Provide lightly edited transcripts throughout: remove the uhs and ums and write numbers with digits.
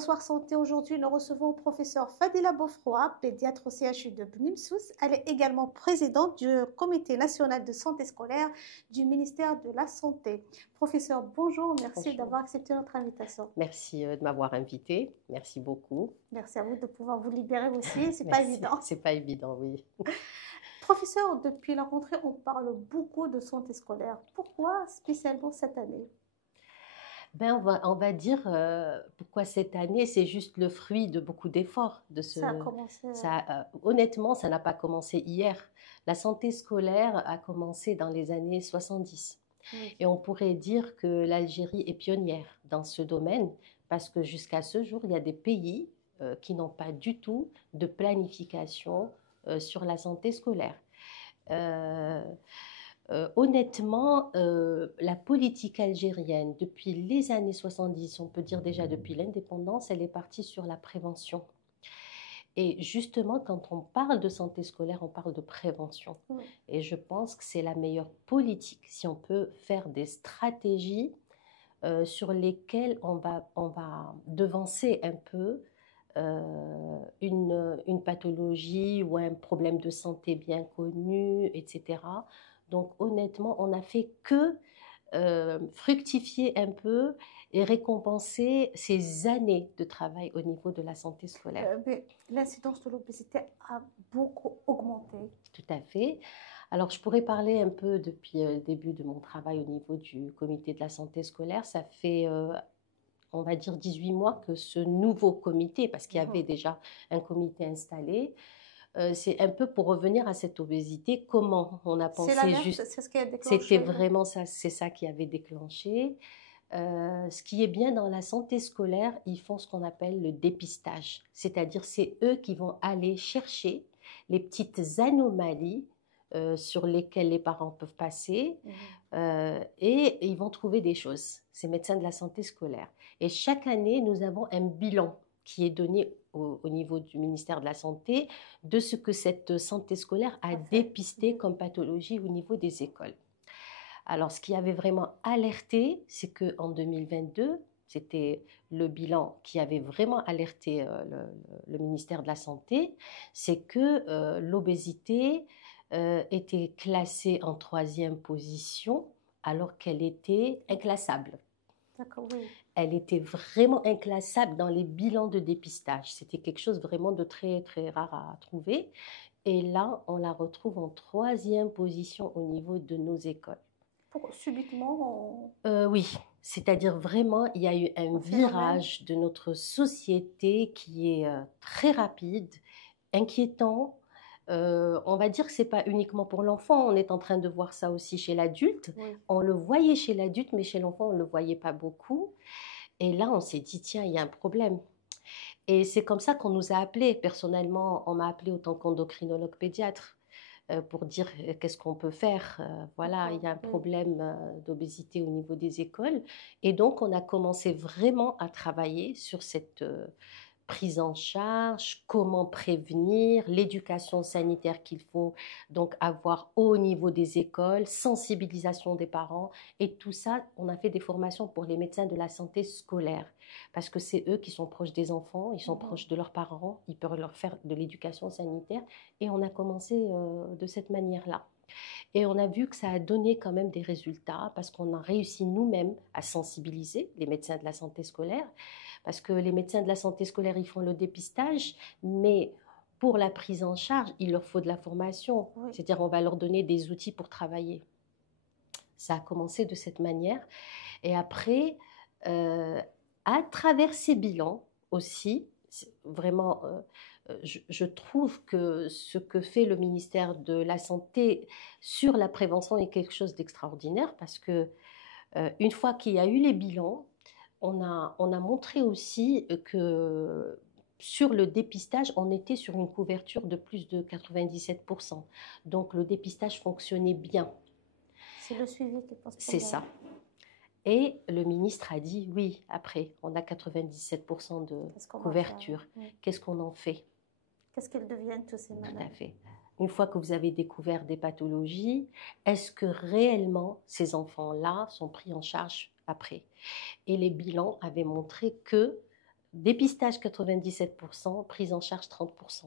Bonsoir Santé. Aujourd'hui, nous recevons le professeur Fadila Bofroa, pédiatre au CHU de Bnimsous. Elle est également présidente du Comité national de santé scolaire du ministère de la Santé. Professeur, bonjour, merci Bonjour. d'avoir accepté notre invitation. Merci de m'avoir invité. Merci beaucoup. Merci à vous de pouvoir vous libérer aussi, c'est pas Merci. évident. C'est pas évident, oui. Professeur, depuis la rentrée, on parle beaucoup de santé scolaire. Pourquoi spécialement cette année? On va dire pourquoi cette année, c'est juste le fruit de beaucoup d'efforts. Ça a commencé. Honnêtement, ça n'a pas commencé hier. La santé scolaire a commencé dans les années 70. Oui. Et on pourrait dire que l'Algérie est pionnière dans ce domaine parce que jusqu'à ce jour, il y a des pays qui n'ont pas du tout de planification sur la santé scolaire. Honnêtement, la politique algérienne, depuis les années 70, on peut dire déjà depuis l'indépendance, elle est partie sur la prévention. Et justement, quand on parle de santé scolaire, on parle de prévention. Oui. Et je pense que c'est la meilleure politique si on peut faire des stratégies sur lesquelles on va devancer un peu une pathologie ou un problème de santé bien connu, etc. Donc honnêtement, on n'a fait que fructifier un peu et récompenser ces années de travail au niveau de la santé scolaire. Mais l'incidence de l'obésité a beaucoup augmenté. Tout à fait. Alors, je pourrais parler un peu depuis le début de mon travail au niveau du comité de la santé scolaire. Ça fait, on va dire, 18 mois que ce nouveau comité, parce qu'il y avait déjà un comité installé, c'est un peu pour revenir à cette obésité, comment on a pensé c'est ce qui a déclenché. C'était vraiment ça, c'est ça qui avait déclenché. Ce qui est bien dans la santé scolaire, ils font ce qu'on appelle le dépistage, c'est-à-dire c'est eux qui vont aller chercher les petites anomalies sur lesquelles les parents peuvent passer et ils vont trouver des choses, ces médecins de la santé scolaire. Et chaque année, nous avons un bilan qui est donné au niveau du ministère de la Santé de ce que cette santé scolaire a dépisté comme pathologie au niveau des écoles. Alors, ce qui avait vraiment alerté, c'est qu'en 2022, c'était le bilan qui avait vraiment alerté le ministère de la Santé, c'est que l'obésité était classée en 3e position alors qu'elle était inclassable. D'accord, oui. Elle était vraiment inclassable dans les bilans de dépistage. C'était quelque chose vraiment de très, très rare à trouver. Et là, on la retrouve en 3e position au niveau de nos écoles. Subitement, Oui, c'est-à-dire vraiment, il y a eu un virage de notre société qui est très rapide, inquiétant. On va dire que ce n'est pas uniquement pour l'enfant, on est en train de voir ça aussi chez l'adulte. oui. On le voyait chez l'adulte, mais chez l'enfant, on ne le voyait pas beaucoup. Et là, on s'est dit, tiens, il y a un problème. Et c'est comme ça qu'on nous a appelés. Personnellement, on m'a appelé autant qu'endocrinologue pédiatre pour dire qu'est-ce qu'on peut faire. Voilà, il y a un problème d'obésité au niveau des écoles. Et donc, on a commencé vraiment à travailler sur cette prise en charge, comment prévenir, l'éducation sanitaire qu'il faut donc avoir au niveau des écoles, sensibilisation des parents et tout ça, on a fait des formations pour les médecins de la santé scolaire parce que c'est eux qui sont proches des enfants, ils sont proches de leurs parents, ils peuvent leur faire de l'éducation sanitaire et on a commencé de cette manière-là. Et on a vu que ça a donné quand même des résultats parce qu'on a réussi nous-mêmes à sensibiliser les médecins de la santé scolaire. Parce que les médecins de la santé scolaire, ils font le dépistage, mais pour la prise en charge, il leur faut de la formation. Oui. C'est-à-dire, on va leur donner des outils pour travailler. Ça a commencé de cette manière. Et après, à travers ces bilans aussi, vraiment, je trouve que ce que fait le ministère de la Santé sur la prévention est quelque chose d'extraordinaire parce que une fois qu'il y a eu les bilans, on a montré aussi que sur le dépistage, on était sur une couverture de plus de 97%. Donc le dépistage fonctionnait bien. C'est le suivi qui pose problème. C'est ça. Et le ministre a dit oui, après, on a 97% de couverture. Qu'est-ce qu'on en fait? Qu'est-ce qu'elles deviennent tous ces malades? Tout à fait. Une fois que vous avez découvert des pathologies, est-ce que réellement ces enfants-là sont pris en charge après? Et les bilans avaient montré que Dépistage 97%, prise en charge 30%.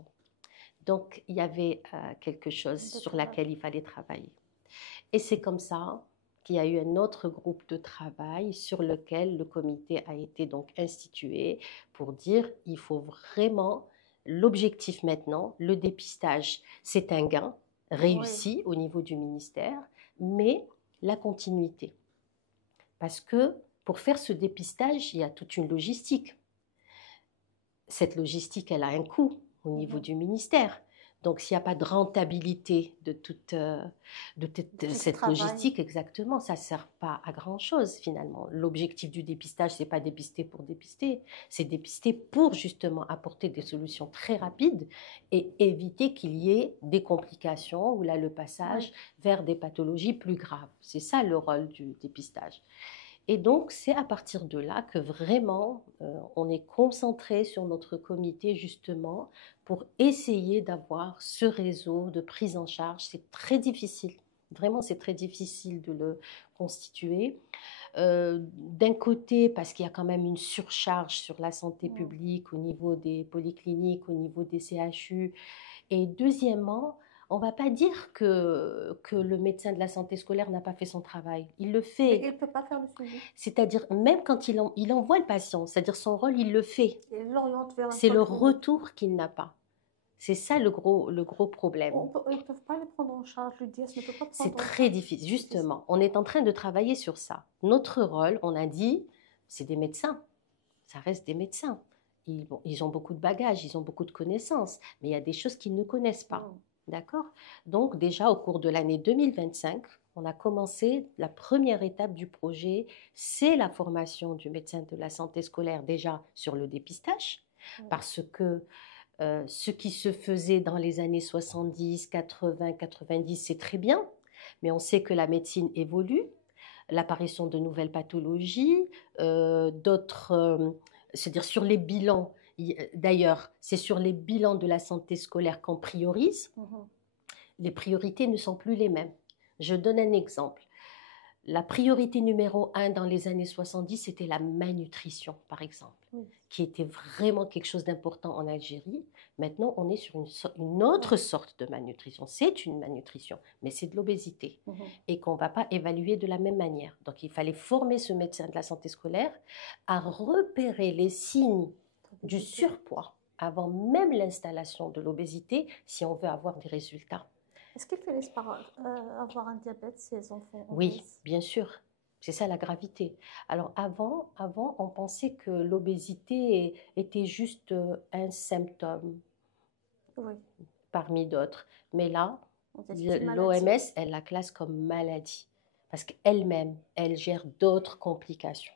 Donc, il y avait quelque chose sur laquelle il fallait travailler. Et c'est comme ça qu'il y a eu un autre groupe de travail sur lequel le comité a été donc institué pour dire il faut vraiment, l'objectif maintenant, le dépistage, c'est un gain réussi au niveau du ministère, mais la continuité. Parce que pour faire ce dépistage, il y a toute une logistique. Cette logistique, elle a un coût au niveau du ministère. Donc, s'il n'y a pas de rentabilité de toute cette logistique, exactement, ça ne sert pas à grand-chose finalement. L'objectif du dépistage, ce n'est pas dépister pour dépister, c'est dépister pour justement apporter des solutions très rapides et éviter qu'il y ait des complications ou là le passage vers des pathologies plus graves. C'est ça le rôle du dépistage. Et donc, c'est à partir de là que vraiment, on est concentré sur notre comité justement pour essayer d'avoir ce réseau de prise en charge. C'est très difficile, vraiment c'est très difficile de le constituer. D'un côté, parce qu'il y a quand même une surcharge sur la santé publique au niveau des polycliniques, au niveau des CHU. Et deuxièmement, on ne va pas dire que le médecin de la santé scolaire n'a pas fait son travail. Il le fait. Mais il ne peut pas faire le suivi. C'est-à-dire, même quand il envoie le patient, c'est-à-dire son rôle, il le fait. Il l'oriente vers c'est le retour qu'il n'a pas. C'est ça le gros problème. Ils ne peuvent pas les prendre en charge, le DIAS ne peut pas prendre C'est très difficile, justement. On est en train de travailler sur ça. Notre rôle, on a dit, c'est des médecins. Ça reste des médecins. Ils ont beaucoup de bagages, ils ont beaucoup de connaissances, mais il y a des choses qu'ils ne connaissent pas. D'accord? Donc déjà au cours de l'année 2025, on a commencé la première étape du projet, c'est la formation du médecin de la santé scolaire déjà sur le dépistage, parce que ce qui se faisait dans les années 70, 80, 90, c'est très bien, mais on sait que la médecine évolue, l'apparition de nouvelles pathologies, c'est-à-dire sur les bilans. D'ailleurs, c'est sur les bilans de la santé scolaire qu'on priorise. Les priorités ne sont plus les mêmes. Je donne un exemple. La priorité numéro 1 dans les années 70, c'était la malnutrition, par exemple, qui était vraiment quelque chose d'important en Algérie. Maintenant, on est sur une autre sorte de malnutrition. C'est une malnutrition, mais c'est de l'obésité et qu'on ne va pas évaluer de la même manière. Donc, il fallait former ce médecin de la santé scolaire à repérer les signes du surpoids avant même l'installation de l'obésité si on veut avoir des résultats. Est-ce qu'ils finissent par avoir un diabète, ces enfants? Oui, bien sûr. C'est ça la gravité. Alors avant, on pensait que l'obésité était juste un symptôme parmi d'autres. Mais là, l'OMS, elle la classe comme maladie parce qu'elle-même, elle gère d'autres complications.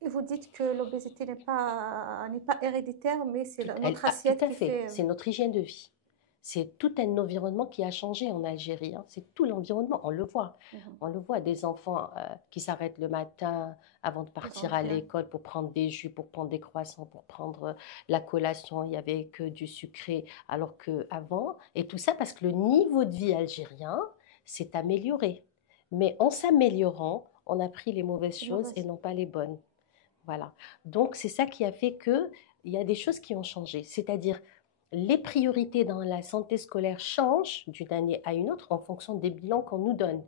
Et vous dites que l'obésité n'est pas héréditaire, mais c'est notre assiette qui fait... C'est notre hygiène de vie. C'est tout un environnement qui a changé en Algérie. C'est tout l'environnement, on le voit. On le voit, des enfants qui s'arrêtent le matin avant de partir à l'école pour prendre des jus, pour prendre des croissants, pour prendre la collation. Il n'y avait que du sucré, alors qu'avant, et tout ça parce que le niveau de vie algérien s'est amélioré. Mais en s'améliorant, on a pris les mauvaises choses et non pas les bonnes. Voilà. Donc, c'est ça qui a fait qu'il y a des choses qui ont changé. C'est-à-dire, les priorités dans la santé scolaire changent d'une année à une autre en fonction des bilans qu'on nous donne.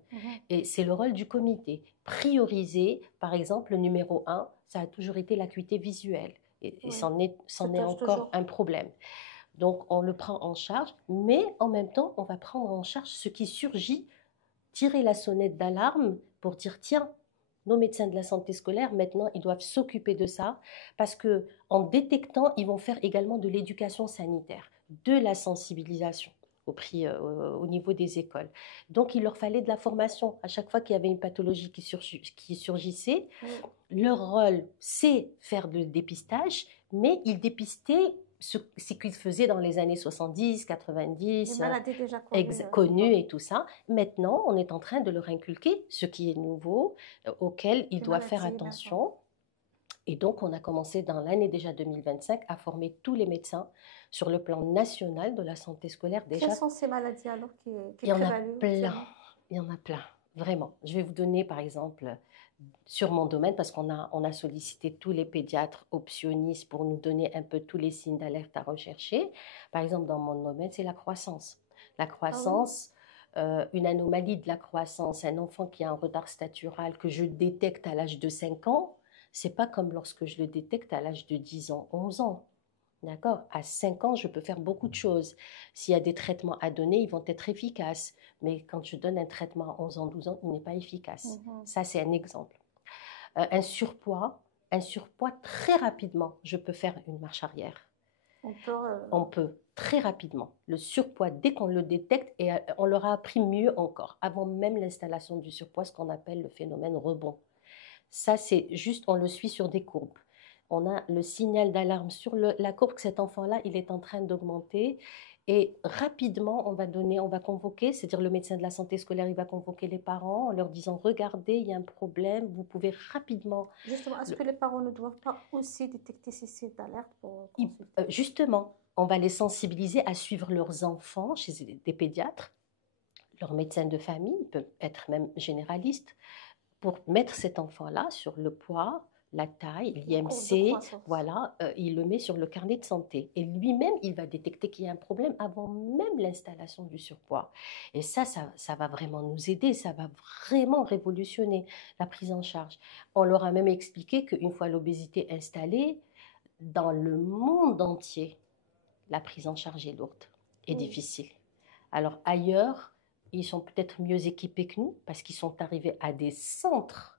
Et c'est le rôle du comité. Prioriser, par exemple, le numéro 1, ça a toujours été l'acuité visuelle. Et c'en est encore un problème. Donc, on le prend en charge, mais en même temps, on va prendre en charge ce qui surgit, tirer la sonnette d'alarme pour dire, tiens, nos médecins de la santé scolaire, maintenant, ils doivent s'occuper de ça parce qu'en détectant, ils vont faire également de l'éducation sanitaire, de la sensibilisation au niveau des écoles. Donc, il leur fallait de la formation. À chaque fois qu'il y avait une pathologie qui surgissait, leur rôle, c'est faire le dépistage, mais ils dépistaient ce qu'ils faisaient dans les années 70, 90, des maladies déjà connues et tout ça. Maintenant, on est en train de leur inculquer ce qui est nouveau, auquel ils doivent faire attention. Et donc, on a commencé dans l'année déjà 2025 à former tous les médecins sur le plan national de la santé scolaire. Déjà, quelles sont ces maladies alors qui il y en a plein, il y en a plein, vraiment. Je vais vous donner par exemple sur mon domaine, parce on a sollicité tous les pédiatres optionnistes pour nous donner un peu tous les signes d'alerte à rechercher. Par exemple, dans mon domaine, c'est la croissance. La Ah oui. croissance, une anomalie de la croissance, un enfant qui a un retard statural que je détecte à l'âge de 5 ans, c'est pas comme lorsque je le détecte à l'âge de 10 ans, 11 ans. D'accord? À 5 ans, je peux faire beaucoup de choses. S'il y a des traitements à donner, ils vont être efficaces. Mais quand je donne un traitement à 11 ans, 12 ans, il n'est pas efficace. Mhm. Ça, c'est un exemple. Un surpoids, très rapidement, je peux faire une marche arrière. On peut, On peut très rapidement. Le surpoids, dès qu'on le détecte, et on leur a appris mieux encore, avant même l'installation du surpoids, ce qu'on appelle le phénomène rebond. Ça, c'est juste, on le suit sur des courbes. On a le signal d'alarme sur la courbe que cet enfant-là, il est en train d'augmenter. Et rapidement, on va convoquer, c'est-à-dire le médecin de la santé scolaire, il va convoquer les parents en leur disant, regardez, il y a un problème, vous pouvez rapidement. justement, est-ce que les parents ne doivent pas aussi détecter ces signes d'alerte pour consulter? Justement, on va les sensibiliser à suivre leurs enfants chez des pédiatres, leur médecin de famille, peut être même généraliste, pour mettre cet enfant-là sur le poids, la taille, La courbe de l'IMC, croissance. voilà, il le met sur le carnet de santé. Et lui-même, il va détecter qu'il y a un problème avant même l'installation du surpoids. Et ça va vraiment nous aider, ça va vraiment révolutionner la prise en charge. On leur a même expliqué qu'une fois l'obésité installée, dans le monde entier, la prise en charge est lourde et Oui. difficile. Alors ailleurs, ils sont peut-être mieux équipés que nous parce qu'ils sont arrivés à des centres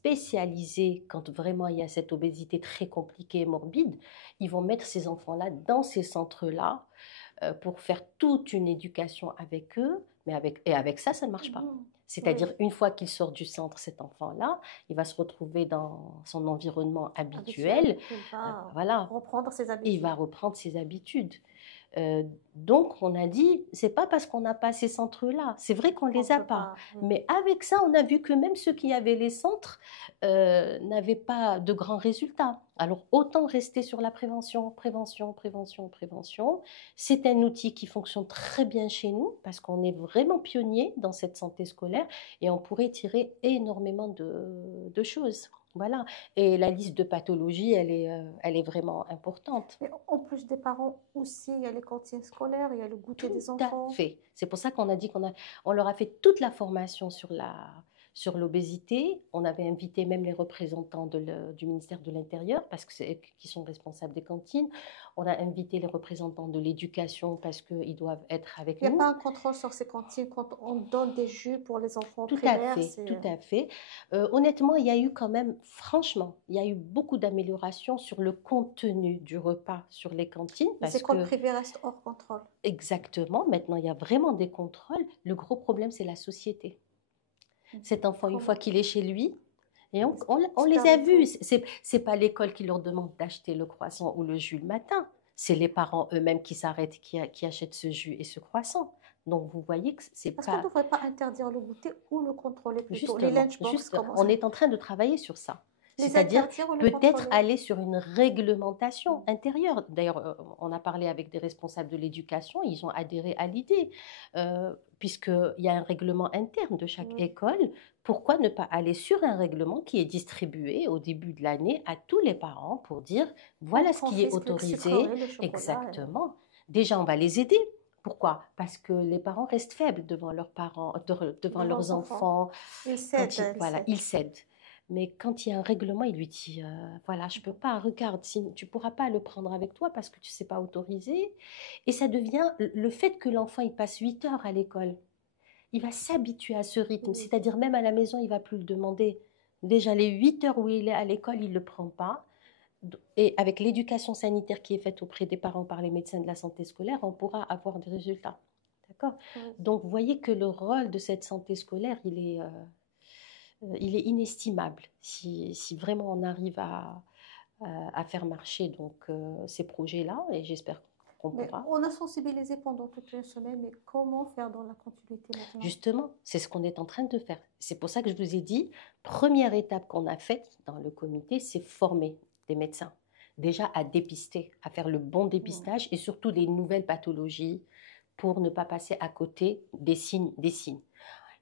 spécialisés quand vraiment il y a cette obésité très compliquée et morbide. Ils vont mettre ces enfants-là dans ces centres-là pour faire toute une éducation avec eux, mais avec ça, ça ne marche pas. Mhm. C'est-à-dire, Oui, une fois qu'il sort du centre, cet enfant-là, il va se retrouver dans son environnement habituel, habituel. il va Voilà, reprendre ses il habitudes. va reprendre ses habitudes. Donc, on a dit, c'est pas parce qu'on n'a pas ces centres-là. C'est vrai qu'on On les ne a peut pas. pas. Oui. Mais avec ça, on a vu que même ceux qui avaient les centres n'avaient pas de grands résultats. Alors, autant rester sur la prévention, prévention, prévention, prévention. C'est un outil qui fonctionne très bien chez nous parce qu'on est vraiment pionnier dans cette santé scolaire et on pourrait tirer énormément de choses. Voilà. Et la liste de pathologies, elle est vraiment importante. Et en plus des parents aussi, il y a les cantines scolaires, il y a le goûter Tout des à enfants. fait. C'est pour ça qu'on a dit on leur a fait toute la formation sur l'obésité. On avait invité même les représentants du ministère de l'Intérieur parce que c'est eux qui sont responsables des cantines. On a invité les représentants de l'éducation parce qu'ils doivent être avec Il n'y a pas nous. un contrôle sur ces cantines quand on donne des jus pour les enfants Tout à primaires. fait, C'est tout à fait. Honnêtement, il y a eu quand même, franchement, il y a eu beaucoup d'améliorations sur le contenu du repas sur les cantines les parce écoles que privées restent hors contrôle. exactement, maintenant il y a vraiment des contrôles. Le gros problème, c'est la société. Cet enfant, une fois Comment? qu'il est chez lui, et Ils on se les a permettent vus, tout. c'est pas l'école qui leur demande d'acheter le croissant ou le jus le matin, c'est les parents eux-mêmes qui s'arrêtent, qui achètent ce jus et ce croissant. Donc vous voyez que c'est Est-ce qu'on ne pas devrait pas interdire le goûter ou le contrôler plutôt? Les justement, lunchbox, comment on ça? est en train de travailler sur ça. Les C'est-à-dire interdire ou les peut-être contrôler? aller sur une réglementation intérieure. D'ailleurs, on a parlé avec des responsables de l'éducation, ils ont adhéré à l'idée, puisqu'il y a un règlement interne de chaque Oui. école. Pourquoi ne pas aller sur un règlement qui est distribué au début de l'année à tous les parents pour dire On voilà ce qui est confisque les autorisé sucreries, le chocolat. exactement. Déjà, on va les aider. Pourquoi? Parce que les parents restent faibles devant leurs parents, devant Devant leurs les enfants. enfants. Ils Quand cèdent, ils voilà, cèdent. ils cèdent. Mais quand il y a un règlement, il lui dit voilà, je peux pas, regarde, tu pourras pas le prendre avec toi parce que tu sais pas autoriser. Et ça devient le fait que l'enfant il passe 8 heures à l'école. Il va s'habituer à ce rythme, Oui. c'est-à-dire même à la maison, il va plus le demander. Déjà les 8 heures où il est à l'école, il le prend pas. Et avec l'éducation sanitaire qui est faite auprès des parents par les médecins de la santé scolaire, on pourra avoir des résultats. D'accord? Oui. Donc, vous voyez que le rôle de cette santé scolaire, il est inestimable si vraiment on arrive à faire marcher donc, ces projets-là, et j'espère qu'on Mais pourra. on a sensibilisé pendant toute une semaine, mais comment faire dans la continuité maintenant? Justement, c'est ce qu'on est en train de faire. C'est pour ça que je vous ai dit, première étape qu'on a faite dans le comité, c'est former des médecins. Déjà à dépister, à faire le bon Oui. dépistage et surtout des nouvelles pathologies pour ne pas passer à côté des signes, des signes.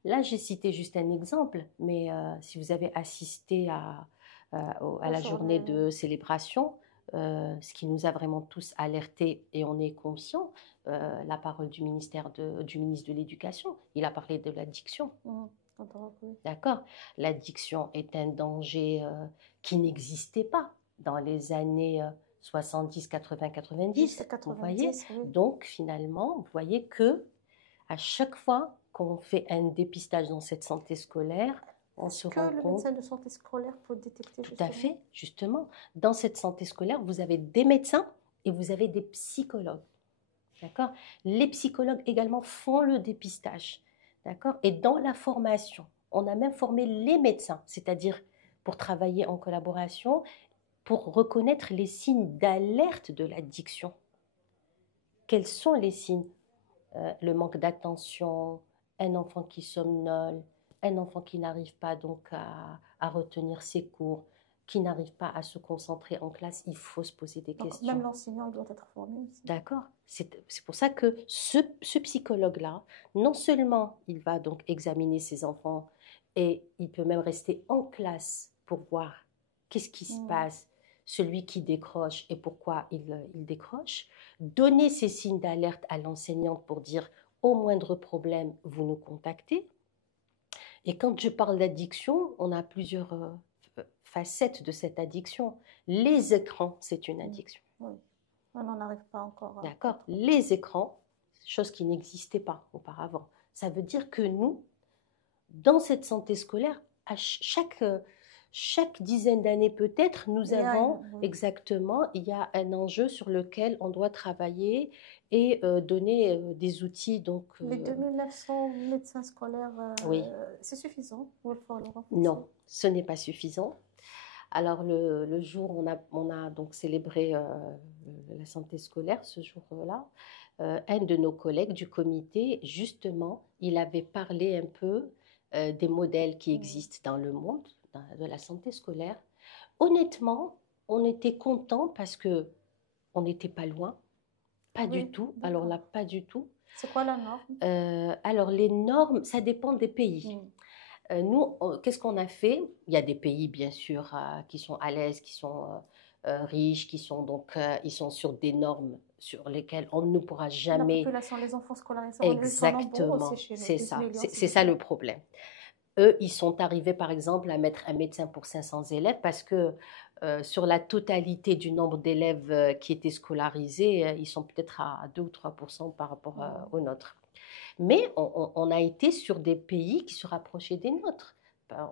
Là, j'ai cité juste un exemple, mais si vous avez assisté à la journée de célébration, ce qui nous a vraiment tous alertés et on est conscient, la parole du du ministre de l'Éducation, il a parlé de l'addiction. D'accord? L'addiction est un danger qui n'existait pas dans les années 70, 80, 90. Vous voyez? Oui. Donc, finalement, vous voyez que à chaque fois qu'on fait un dépistage dans cette santé scolaire, on se rend compte... le médecin de santé scolaire peut détecter Tout à fait, justement. Dans cette santé scolaire, vous avez des médecins et vous avez des psychologues. D'accord? Les psychologues également font le dépistage. D'accord? Et dans la formation, on a même formé les médecins, c'est-à-dire pour travailler en collaboration, pour reconnaître les signes d'alerte de l'addiction. Quels sont les signes? Le manque d'attention, un enfant qui somnole, un enfant qui n'arrive pas donc à retenir ses cours, qui n'arrive pas à se concentrer en classe, il faut se poser des questions. Même l'enseignant doit être formé aussi. D'accord. C'est pour ça que ce psychologue-là, non seulement il va donc examiner ses enfants et il peut même rester en classe pour voir qu'est-ce qui se passe, celui qui décroche et pourquoi il décroche, donner ces signes d'alerte à l'enseignante pour dire au moindre problème, vous nous contactez. Et quand je parle d'addiction, on a plusieurs facettes de cette addiction. Les écrans, c'est une addiction. Oui. On n'en arrive pas encore. D'accord. Les écrans, chose qui n'existait pas auparavant. Ça veut dire que nous, dans cette santé scolaire, à chaque dizaine d'années peut-être, nous avons exactement, il y a un enjeu sur lequel on doit travailler et donner des outils. Donc, les 2900 médecins scolaires, oui. C'est suffisant? Non, ce n'est pas suffisant. Alors le jour où on a donc célébré la santé scolaire, ce jour-là, un de nos collègues du comité, justement, il avait parlé un peu des modèles qui existent dans le monde de la santé scolaire. Honnêtement, on était content parce que on n'était pas loin, pas du tout. Alors là, pas du tout. C'est quoi la norme? Alors les normes, ça dépend des pays. Nous, qu'est-ce qu'on a fait? Il y a des pays, bien sûr, qui sont à l'aise, qui sont riches, qui sont donc ils sont sur des normes sur lesquelles on ne pourra jamais. La population, les enfants scolarisés, exactement, c'est ça, c'est ça le problème. Eux, ils sont arrivés, par exemple, à mettre un médecin pour 500 élèves parce que sur la totalité du nombre d'élèves qui étaient scolarisés, ils sont peut-être à 2 ou 3% par rapport aux nôtres. Mais on a été sur des pays qui se rapprochaient des nôtres.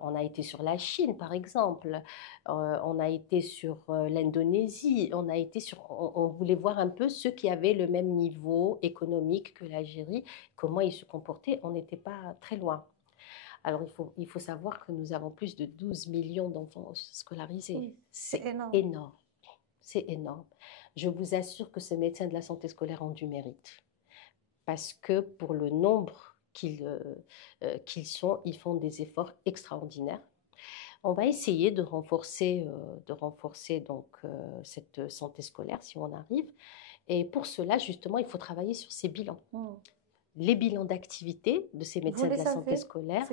On a été sur la Chine, par exemple. On a été sur l'Indonésie. On voulait voir un peu ceux qui avaient le même niveau économique que l'Algérie, comment ils se comportaient. On n'était pas très loin. Alors, il faut savoir que nous avons plus de 12 millions d'enfants scolarisés. Oui, c'est énorme. C'est énorme. Je vous assure que ces médecins de la santé scolaire ont du mérite. Parce que pour le nombre qu'ils sont, ils font des efforts extraordinaires. On va essayer de renforcer donc, cette santé scolaire si on arrive. Et pour cela, justement, il faut travailler sur ces bilans. Les bilans d'activité de ces médecins de la santé scolaire.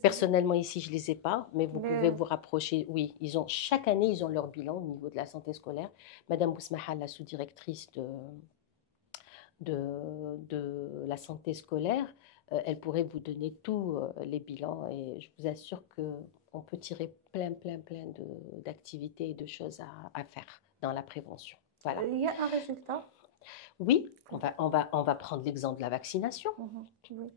Personnellement, ici, je ne les ai pas, mais vous pouvez vous rapprocher. Oui, chaque année, ils ont leur bilan au niveau de la santé scolaire. Madame Bousmaha, la sous-directrice de la santé scolaire, elle pourrait vous donner tous les bilans et je vous assure qu'on peut tirer plein d'activités et de choses à faire dans la prévention. Voilà. Il y a un résultat? Oui, on va prendre l'exemple de la vaccination. Oui.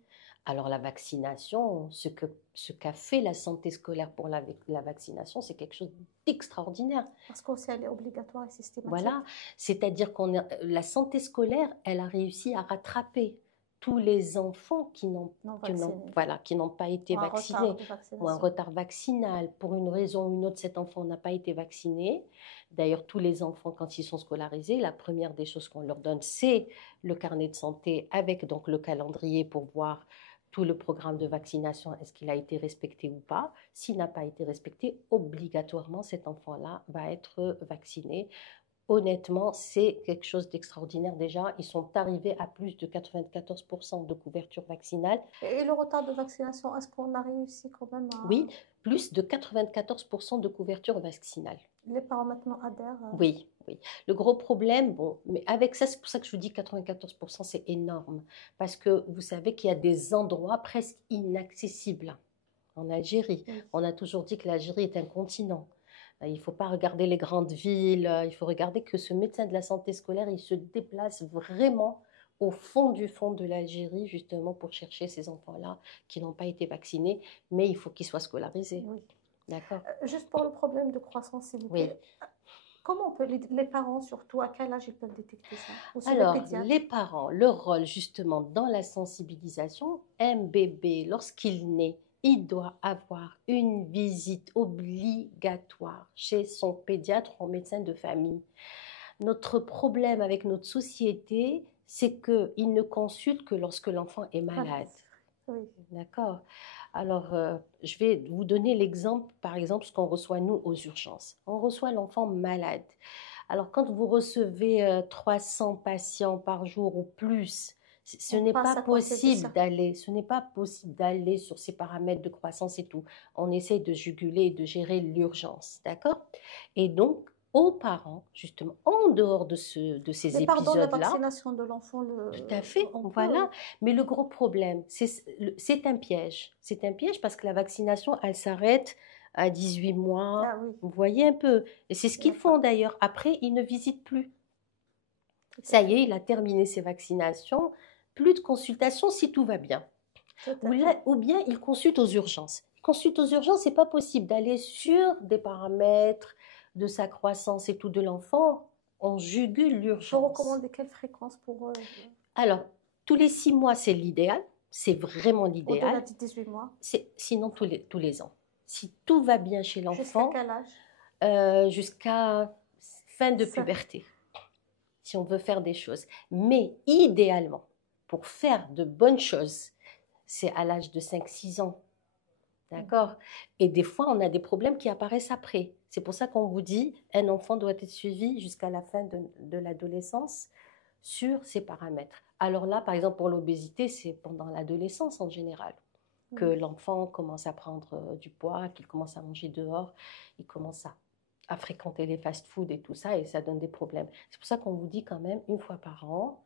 Alors la vaccination, ce qu'a fait la santé scolaire pour la vaccination, c'est quelque chose d'extraordinaire. Parce qu'elle est obligatoire et systématique. Voilà, c'est-à-dire la santé scolaire, elle a réussi à rattraper tous les enfants qui n'ont pas été vaccinés, ou un retard vaccinal. Pour une raison ou une autre, cet enfant n'a pas été vacciné. D'ailleurs, tous les enfants, quand ils sont scolarisés, la première des choses qu'on leur donne, c'est le carnet de santé avec donc le calendrier pour voir tout le programme de vaccination, est-ce qu'il a été respecté ou pas. S'il n'a pas été respecté, obligatoirement, cet enfant-là va être vacciné Honnêtement, c'est quelque chose d'extraordinaire déjà. Ils sont arrivés à plus de 94% de couverture vaccinale. Et le retard de vaccination, est-ce qu'on a réussi quand même à... Oui, plus de 94% de couverture vaccinale. Les parents maintenant adhèrent Oui, oui. Le gros problème, bon, mais avec ça, c'est pour ça que je vous dis 94%, c'est énorme. Parce que vous savez qu'il y a des endroits presque inaccessibles en Algérie. oui. On a toujours dit que l'Algérie est un continent. Il ne faut pas regarder les grandes villes, il faut regarder que ce médecin de la santé scolaire, il se déplace vraiment au fond de l'Algérie, justement pour chercher ces enfants-là qui n'ont pas été vaccinés, mais il faut qu'ils soient scolarisés. Oui. D'accord? Juste pour le problème de croissance, s'il vous Oui. plaît, comment on peut, les parents surtout, à quel âge ils peuvent détecter ça? Ou c'est le Alors, pédiatre? les parents, leur rôle justement dans la sensibilisation, un bébé, lorsqu'il naît, il doit avoir une visite obligatoire chez son pédiatre ou médecin de famille. Notre problème avec notre société, c'est qu'il ne consulte que lorsque l'enfant est malade. Oui. D'accord? Alors, je vais vous donner l'exemple, par exemple, ce qu'on reçoit nous aux urgences. On reçoit l'enfant malade. Alors, quand vous recevez 300 patients par jour ou plus, ce On n'est passe pas à côté de possible ça. d'aller, ce n'est pas possible d'aller sur ces paramètres de croissance et tout. On essaie de juguler et de gérer l'urgence, d'accord? Et donc, aux parents, justement, en dehors de ces Mais pardon, la épisodes-là, vaccination de l'enfant, tout à fait, on voilà. peut. Mais le gros problème, c'est un piège. C'est un piège parce que la vaccination, elle s'arrête à 18 mois. Ah oui, Vous voyez un peu. Et c'est ce il n'y a qu'ils font pas. d'ailleurs. Après, ils ne visitent plus. Tout à Ça y fait. est, il a terminé ses vaccinations. Plus de consultation si tout va bien. Tout à fait. Ou bien il consulte aux urgences. Il consulte aux urgences, c'est pas possible d'aller sur des paramètres de sa croissance et tout de l'enfant. On jugule Vous l'urgence. recommandez quelle fréquence pour Alors, tous les 6 mois, c'est l'idéal. C'est vraiment au-delà l'idéal. de 18 mois? Sinon, tous les ans. Si tout va bien chez Jusqu'à l'enfant, quel âge? jusqu'à fin de Ça. puberté, si on veut faire des choses. Mais idéalement, pour faire de bonnes choses, c'est à l'âge de 5, 6 ans. D'accord? Et des fois, on a des problèmes qui apparaissent après. C'est pour ça qu'on vous dit, un enfant doit être suivi jusqu'à la fin de l'adolescence sur ces paramètres. Alors là, par exemple, pour l'obésité, c'est pendant l'adolescence en général que l'enfant commence à prendre du poids, qu'il commence à manger dehors, il commence à fréquenter les fast-foods et tout ça, et ça donne des problèmes. C'est pour ça qu'on vous dit quand même une fois par an,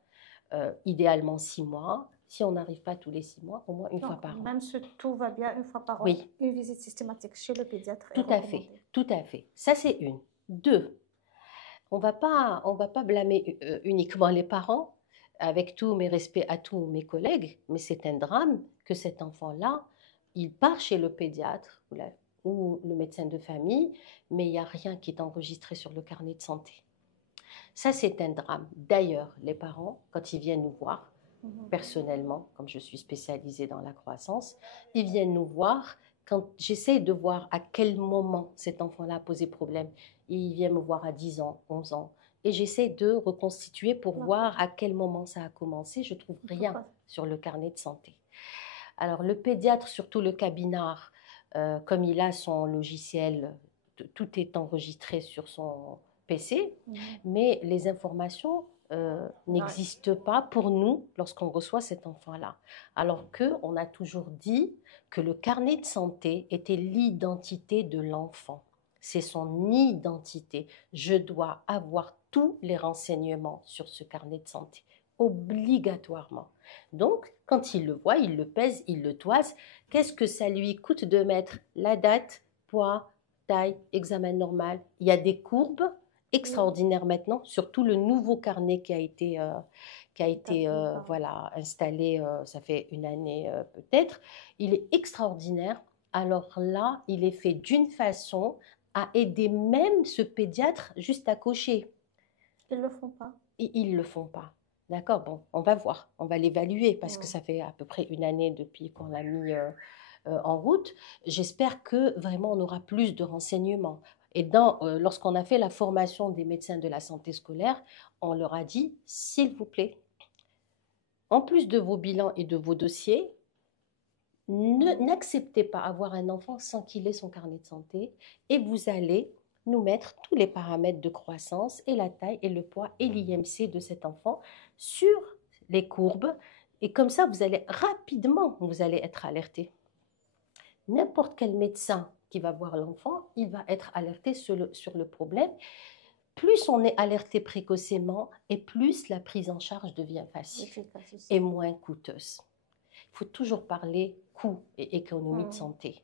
idéalement 6 mois. Si on n'arrive pas tous les 6 mois, au moins une fois Donc, par an. même si tout va bien, une fois par an, Oui, une visite systématique chez le pédiatre est tout à fait, recommandée. tout à fait. Ça, c'est une. Deux, on va pas blâmer uniquement les parents, avec tous mes respects à tous mes collègues, mais c'est un drame que cet enfant-là, il part chez le pédiatre ou le médecin de famille, mais il n'y a rien qui est enregistré sur le carnet de santé. Ça, c'est un drame. D'ailleurs, les parents, quand ils viennent nous voir, personnellement, comme je suis spécialisée dans la croissance, ils viennent nous voir quand j'essaie de voir à quel moment cet enfant-là a posé problème. Il vient me voir à 10 ans, 11 ans. Et j'essaie de reconstituer pour voir à quel moment ça a commencé. Je ne trouve rien sur le carnet de santé. Alors, le pédiatre, surtout le cabinard, comme il a son logiciel, tout est enregistré sur son PC, mais les informations n'existent pas pour nous lorsqu'on reçoit cet enfant-là. Alors qu'on a toujours dit que le carnet de santé était l'identité de l'enfant. C'est son identité. Je dois avoir tous les renseignements sur ce carnet de santé, obligatoirement. Donc, quand il le voit, il le pèse, il le toise. Qu'est-ce que ça lui coûte de mettre la date, poids, taille, examen normal? Il y a des courbes extraordinaires maintenant, surtout le nouveau carnet qui a été voilà, installé, ça fait une année peut-être. Il est extraordinaire. Alors là, il est fait d'une façon à aider même ce pédiatre juste à cocher. Ils ne le font pas. Et ils ne le font pas. D'accord, bon, on va voir, on va l'évaluer parce que ça fait à peu près une année depuis qu'on l'a mis en route. J'espère que vraiment on aura plus de renseignements. Et lorsqu'on a fait la formation des médecins de la santé scolaire, on leur a dit, s'il vous plaît, en plus de vos bilans et de vos dossiers, n'acceptez pas avoir un enfant sans qu'il ait son carnet de santé et vous allez nous mettre tous les paramètres de croissance et la taille et le poids et l'IMC de cet enfant sur les courbes. Et comme ça, vous allez rapidement, vous allez être alerté. N'importe quel médecin qui va voir l'enfant, il va être alerté sur le problème. Plus on est alerté précocement et plus la prise en charge devient facile et moins coûteuse. Il faut toujours parler coût et économie de santé.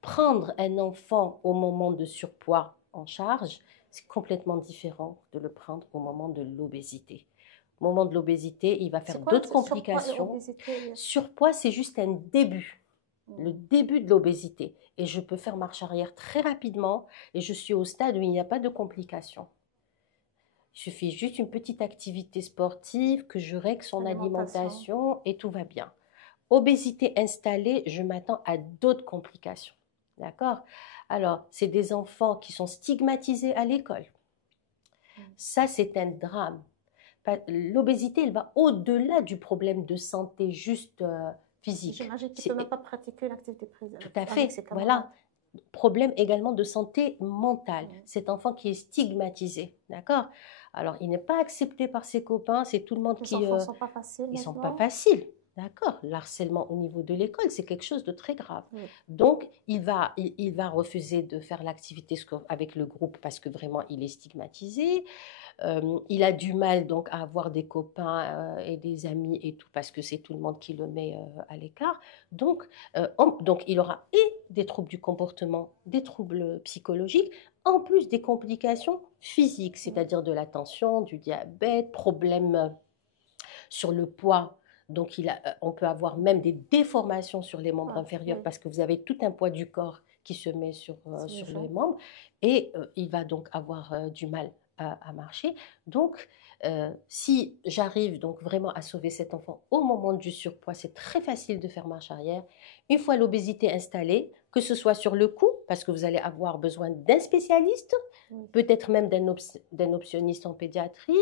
Prendre un enfant au moment de surpoids en charge, c'est complètement différent de le prendre au moment de l'obésité. Au moment de l'obésité, il va faire d'autres complications. Surpoids, c'est juste un début. Le début de l'obésité. Et je peux faire marche arrière très rapidement et je suis au stade où il n'y a pas de complications. Il suffit juste une petite activité sportive, que je règle son alimentation et tout va bien. Obésité installée, je m'attends à d'autres complications. D'accord? Alors, c'est des enfants qui sont stigmatisés à l'école. Ça, c'est un drame. L'obésité, elle va au-delà du problème de santé juste physique. J'imagine qu'il ne peut même pas pratiquer l'activité physique. Tout à fait, voilà. Problème également de santé mentale. Cet enfant qui est stigmatisé, d'accord? Alors, il n'est pas accepté par ses copains, c'est tout le monde qui... Les enfants ne sont pas faciles. Ils ne sont pas faciles, d'accord? L'harcèlement au niveau de l'école, c'est quelque chose de très grave. Donc, il va refuser de faire l'activité avec le groupe parce que vraiment, il est stigmatisé. Il a du mal donc à avoir des copains et des amis et tout parce que c'est tout le monde qui le met à l'écart. Donc il aura et des troubles du comportement, des troubles psychologiques, en plus des complications physiques, c'est-à-dire de la tension, du diabète, problèmes sur le poids. Donc on peut avoir même des déformations sur les membres inférieurs parce que vous avez tout un poids du corps qui se met sur les membres et il va donc avoir du mal à marcher. Donc, si j'arrive donc vraiment à sauver cet enfant au moment du surpoids, c'est très facile de faire marche arrière. Une fois l'obésité installée, que ce soit sur le coup, parce que vous allez avoir besoin d'un spécialiste, peut-être même d'un optionniste en pédiatrie,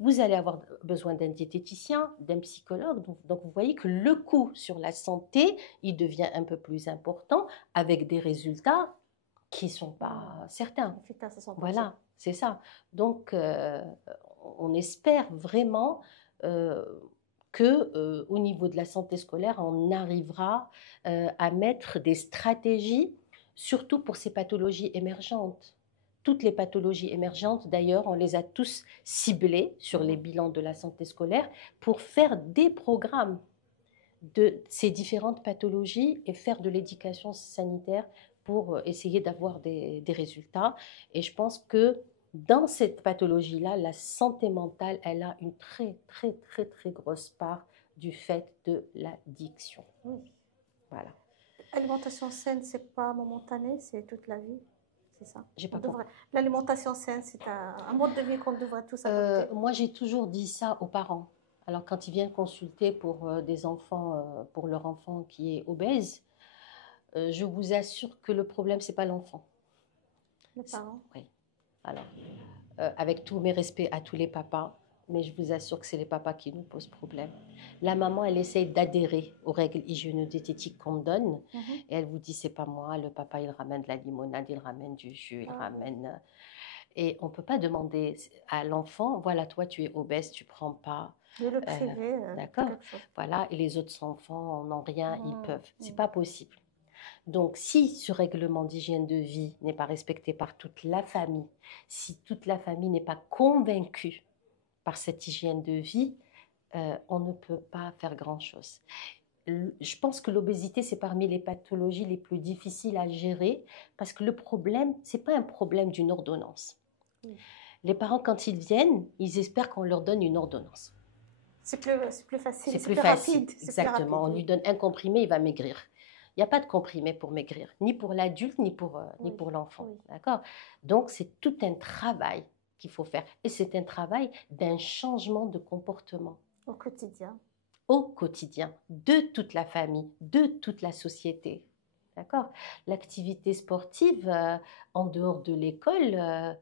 vous allez avoir besoin d'un diététicien, d'un psychologue. Donc, vous voyez que le coût sur la santé, il devient un peu plus important avec des résultats qui ne sont pas certains. Voilà, c'est ça. Donc, on espère vraiment qu'au niveau de la santé scolaire, on arrivera à mettre des stratégies, surtout pour ces pathologies émergentes. Toutes les pathologies émergentes, d'ailleurs, on les a tous ciblées sur les bilans de la santé scolaire pour faire des programmes de ces différentes pathologies et faire de l'éducation sanitaire pour essayer d'avoir des résultats. Et je pense que dans cette pathologie-là, la santé mentale, elle a une très, très, très, très grosse part du fait de l'addiction. Voilà. L'alimentation saine, ce n'est pas momentané, c'est toute la vie. C'est ça. L'alimentation saine, c'est un mode de vie qu'on devrait tous adopter. Moi, j'ai toujours dit ça aux parents. Alors, quand ils viennent consulter pour des enfants, pour leur enfant qui est obèse, je vous assure que le problème, c'est pas l'enfant. Les parents. Oui. Alors, avec tous mes respects à tous les papas, mais je vous assure que c'est les papas qui nous posent problème. La maman, elle essaye d'adhérer aux règles hygiéno-diététiques qu'on donne, et elle vous dit, c'est pas moi, le papa, il ramène de la limonade, il ramène du jus, il ramène... Et on ne peut pas demander à l'enfant, voilà, toi, tu es obèse, tu ne prends pas. De le priver. D'accord. Voilà, et les autres enfants n'ont rien, ils peuvent. Ce n'est pas possible. Donc, si ce règlement d'hygiène de vie n'est pas respecté par toute la famille, si toute la famille n'est pas convaincue par cette hygiène de vie, on ne peut pas faire grand-chose. Je pense que l'obésité, c'est parmi les pathologies les plus difficiles à gérer parce que le problème, ce n'est pas un problème d'une ordonnance. Les parents, quand ils viennent, ils espèrent qu'on leur donne une ordonnance. C'est plus facile, c'est plus facile. Exactement, on lui donne un comprimé, il va maigrir. Il n'y a pas de comprimé pour maigrir, ni pour l'adulte, ni pour l'enfant. D'accord ? Donc, c'est tout un travail qu'il faut faire. Et c'est un travail d'un changement de comportement. Au quotidien. Au quotidien, de toute la famille, de toute la société. D'accord ? L'activité sportive, en dehors de l'école,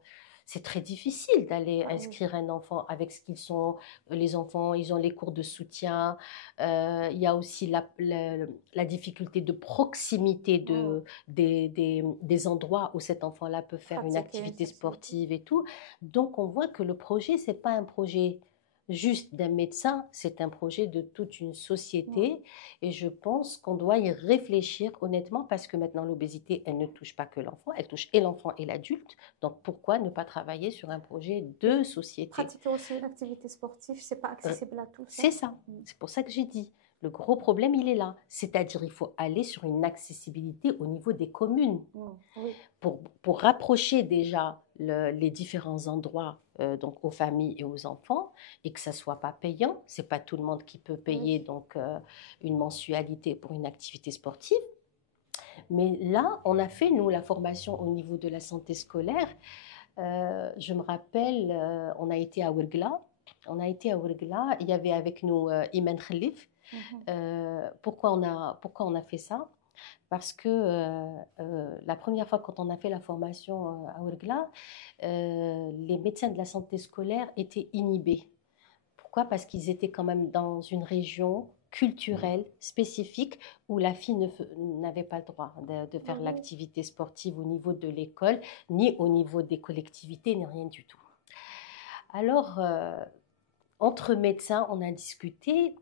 c'est très difficile d'aller Ah oui. inscrire un enfant avec ce qu'ils sont. Les enfants, ils ont les cours de soutien. Il y a aussi la difficulté de proximité Mm. des endroits où cet enfant-là peut faire une Pratiquer une activité activité. sportive et tout. Donc, on voit que le projet, c'est pas un projet juste d'un médecin, c'est un projet de toute une Mm. société. Et je pense qu'on doit y réfléchir honnêtement parce que maintenant, l'obésité, elle ne touche pas que l'enfant, elle touche et l'enfant et l'adulte. Donc, pourquoi ne pas travailler sur un projet de société? Pratiquer aussi une activité sportive, c'est pas Euh, accessible à tous, hein. C'est ça. C'est pour ça que j'ai dit. Le gros problème, il est là. C'est-à-dire, il faut aller sur une accessibilité au niveau des communes Oui. pour rapprocher déjà les différents endroits donc aux familles et aux enfants et que ça ne soit pas payant. Ce n'est pas tout le monde qui peut payer Oui. donc une mensualité pour une activité sportive. Mais là, on a fait, nous, la formation au niveau de la santé scolaire. Je me rappelle, on a été à Ouergla. On a été à Ouergla. Il y avait avec nous Iman Khalif. Mhm. Pourquoi on a fait ça? Parce que la première fois quand on a fait la formation à Ouergla, les médecins de la santé scolaire étaient inhibés. Pourquoi? Parce qu'ils étaient quand même dans une région culturelle spécifique où la fille n'avait pas le droit de Ah faire oui. l'activité sportive au niveau de l'école, ni au niveau des collectivités, ni rien du tout. Alors, entre médecins, on a discuté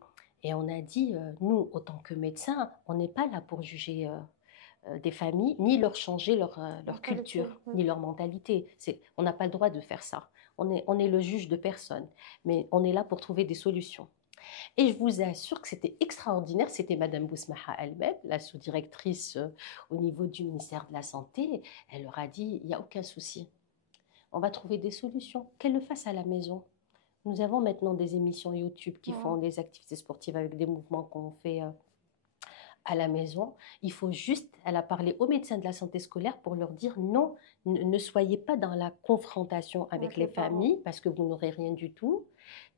et on a dit, nous, autant que médecins, on n'est pas là pour juger des familles, ni leur changer leur Mentalité, culture, oui. ni leur mentalité. On n'a pas le droit de faire ça. On est le juge de personne, mais on est là pour trouver des solutions. Et je vous assure que c'était extraordinaire. C'était Madame Bousmaha elle-même, la sous-directrice au niveau du ministère de la Santé. Elle leur a dit, il n'y a aucun souci. On va trouver des solutions. Qu'elle le fasse à la maison. Nous avons maintenant des émissions YouTube qui font des activités sportives avec des mouvements qu'on fait à la maison. Il faut juste, elle a parlé aux médecins de la santé scolaire pour leur dire non, ne soyez pas dans la confrontation avec Avec les les parents. familles parce que vous n'aurez rien du tout.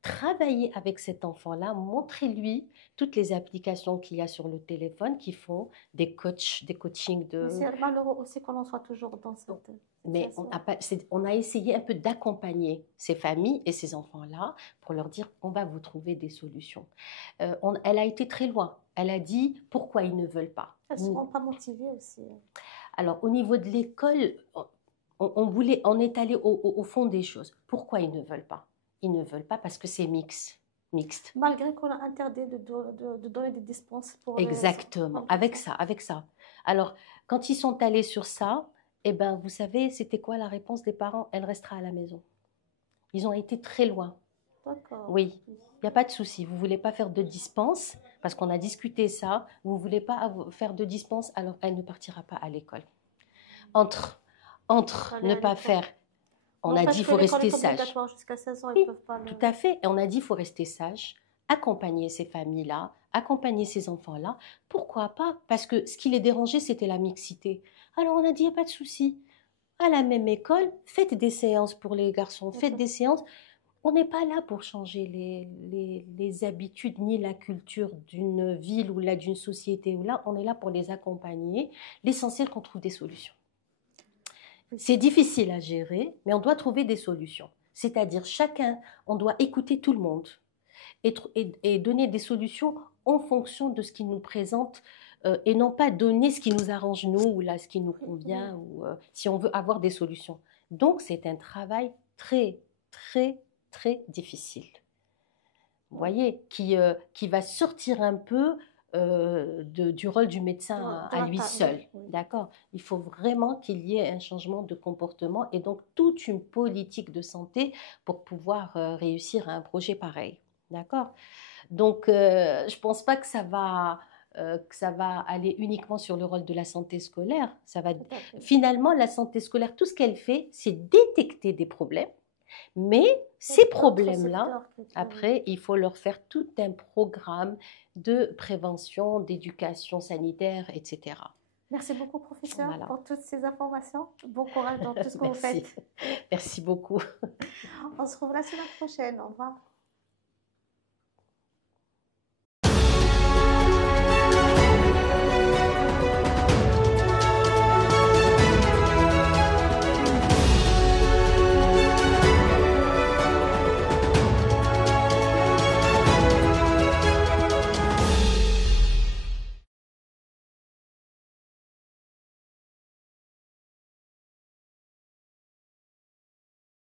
Travaillez avec cet enfant-là, montrez-lui toutes les applications qu'il y a sur le téléphone qui font des coachs, des coachings Mais de... c'est malheureux aussi qu'on en soit toujours dans cette Mais situation. on a essayé un peu d'accompagner ces familles et ces enfants-là pour leur dire on va vous trouver des solutions. Elle a été très loin. Elle a dit pourquoi ils ne veulent pas. Elles ne seront pas motivées aussi. Alors au niveau de l'école, on est allé au fond des choses. Pourquoi ils ne veulent pas? Ils ne veulent pas parce que c'est mixte. Malgré qu'on a interdit de donner des dispenses pour les... Exactement, avec ça, avec ça. Alors, quand ils sont allés sur ça, eh ben, vous savez, c'était quoi la réponse des parents? Elle restera à la maison. Ils ont été très loin. D'accord. Oui, il n'y a pas de souci. Vous ne voulez pas faire de dispense, parce qu'on a discuté ça. Vous ne voulez pas faire de dispense, alors elle ne partira pas à l'école. Entre, entre Aller ne à pas l'école. faire, on a dit il N'empêche que faut l'école rester est sage. obligatoire jusqu'à 16 ans, ils ne Oui, peuvent pas tout le... à fait. Et on a dit il faut rester sage, accompagner ces familles-là, accompagner ces enfants-là. Pourquoi pas? Parce que ce qui les dérangeait, c'était la mixité. Alors on a dit il n'y a pas de souci. À la même école, faites des séances pour les garçons, faites des séances. On n'est pas là pour changer les habitudes ni la culture d'une ville ou là d'une société. Ou là, on est là pour les accompagner. L'essentiel, qu'on trouve des solutions. C'est difficile à gérer, mais on doit trouver des solutions. C'est-à-dire, chacun, on doit écouter tout le monde et donner des solutions en fonction de ce qui nous présente et non pas donner ce qui nous arrange nous ou là ce qui nous convient ou si on veut avoir des solutions. Donc, c'est un travail très, très, très difficile. Vous voyez, qui va sortir un peu du rôle du médecin à lui seul. Oui. D'accord? Il faut vraiment qu'il y ait un changement de comportement et donc toute une politique de santé pour pouvoir réussir à un projet pareil. D'accord? Donc, je ne pense pas que ça va aller uniquement sur le rôle de la santé scolaire. Finalement, la santé scolaire, tout ce qu'elle fait, c'est détecter des problèmes. Mais ces problèmes-là, après, il faut leur faire tout un programme de prévention, d'éducation sanitaire, etc. Merci beaucoup, professeur, Voilà. pour toutes ces informations. Bon courage dans tout ce que vous faites. Merci beaucoup. On se retrouve la semaine prochaine. Au revoir.